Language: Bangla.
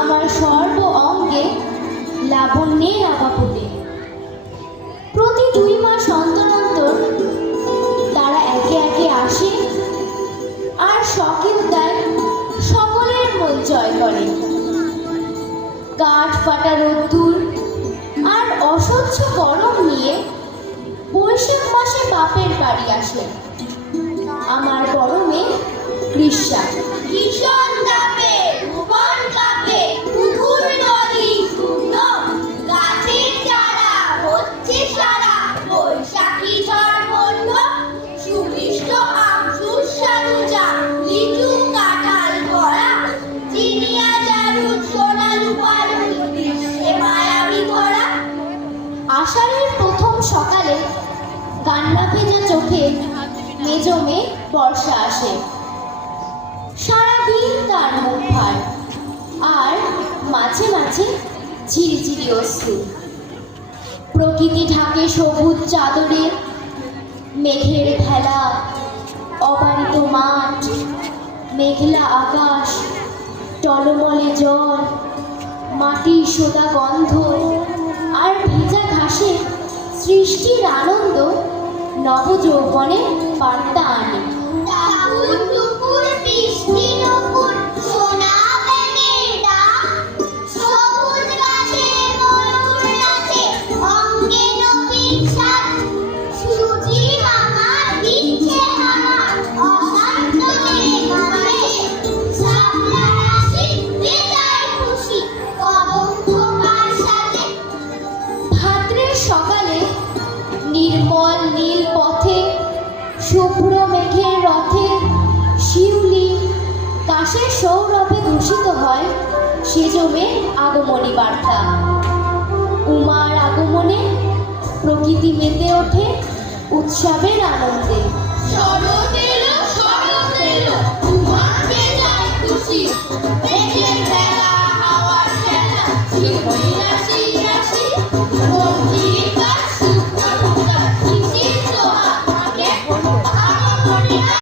আমার সর্ব অঙ্গে লাবণ্যের আভা ফোটে। প্রতি 2 মাস অন্তর অন্তর তারা একে একে আসে আর সকিলতায় সকলের মন জয় করে। কাঠ ফাটা রোদ্দুর আর অসহ্য গরম নিয়ে বৈশাখ মাসে বাপের বাড়ি আসে আমার বড় মেয়ে কৃষ্ণা। ভীষণ তাপে ভুবন কাঁপে, মধুর নদী শূন্য, গাছের চারা হচ্ছে সারা, বৈশাখী ঝড় বন্য, সুমিষ্ট আম সুস্বাদু চা, লিচু কাঁঠাল ভরা, চিনিয়া চারু সোনালু পালু, দৃশ্যে মায়াবী ধরা। আষাঢ়ের প্রথম সকালে কান্না ভেজা চোখে মেজ মেয়ে বর্ষা আসে। সারাদিন তার মুখ ভার আর মাঝে মাঝে ঝিরিঝিরি অশ্রু। প্রকৃতি ঢাকে সবুজ চাদরে, মেঘের ভেলা, অবারিত মাঠ, মেঘলা আকাশ, টলমলে জল, মাটির সোদা গন্ধ আর ভেজা ঘাসে সৃষ্টির আনন্দ নবযৌবনে বার্তা আনে। টাকুর টুকুর বৃষ্টি নুপুর সোনা ব্যাঙের ডাক, সবুজ গাছে ময়ূর নাচে, অঙ্গে নবীন সাজ, সূর্যি মামা দিচ্ছে হামা, অশান্ত মেঘ নামে, শাপলা রাশি বেজায় খুশি, কদম্ব কার সাথে। ভাদ্রের সকালে নির্মল নীল পথে, শুভ্র মেঘের রথে, শিউলি কাশের সৌরভে দূষিত হয় সেজমের আগমনী বার্তা। উমার আগমনে প্রকৃতি মেতে ওঠে উৎসবের আনন্দে। শরৎ